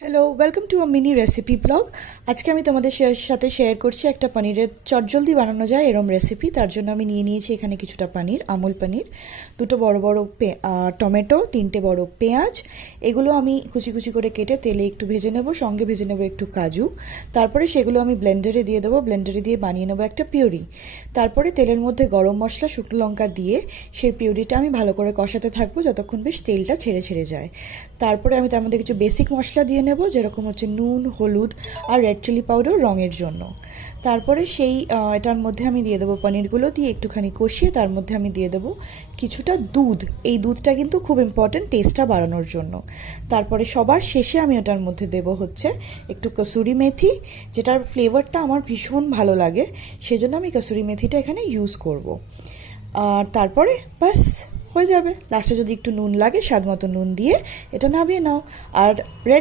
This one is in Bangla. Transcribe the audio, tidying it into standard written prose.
Hello, welcome to a mini recipe blog. আজকে আমি তোমাদের সাথে শেয়ার করছি একটা পনিরের চটজলদি বানানো যায় এরম রেসিপি। তার জন্য আমি নিয়ে নিয়েছি এখানে কিছুটা পনির, আমুল পনির, দুটো বড় বড় টমেটো, তিনটে বড় পেঁয়াজ। এগুলো আমি কুচি কুচি করে কেটে তেলে একটু ভেজে নেব, সঙ্গে ভেজে নেব একটু কাজু। তারপরে সেগুলো আমি ব্লেন্ডারে দিয়ে দেবো, ব্লেন্ডারে দিয়ে বানিয়ে নেবো একটা পিউরি। তারপরে তেলের মধ্যে গরম মশলা, শুকনো লঙ্কা দিয়ে সেই পিউরিটা আমি ভালো করে কষাতে থাকবো যতক্ষণ বেশ তেলটা ছেড়ে ছেড়ে যায়। তারপরে আমি তার মধ্যে কিছু বেসিক মশলা দিয়ে নেব, যেরকম হচ্ছে নুন, হলুদ আর রেড চিলি পাউডার রঙের জন্য। তারপরে সেই এটার মধ্যে আমি দিয়ে দেবো পনিরগুলো, দিয়ে একটুখানি কষিয়ে তার মধ্যে আমি দিয়ে দেবো কিছুটা দুধ। এই দুধটা কিন্তু খুব ইম্পর্ট্যান্ট টেস্টটা বাড়ানোর জন্য। তারপরে সবার শেষে আমি ওটার মধ্যে দেব হচ্ছে একটু কসুরি মেথি, যেটার ফ্লেভারটা আমার ভীষণ ভালো লাগে, সেজন্য আমি কসুরি মেথিটা এখানে ইউজ করব। আর তারপরে ব্যাস হয়ে যাবে। লাস্টে যদি একটু নুন লাগে, স্বাদ মতো নুন দিয়ে এটা নামিয়ে নাও। আর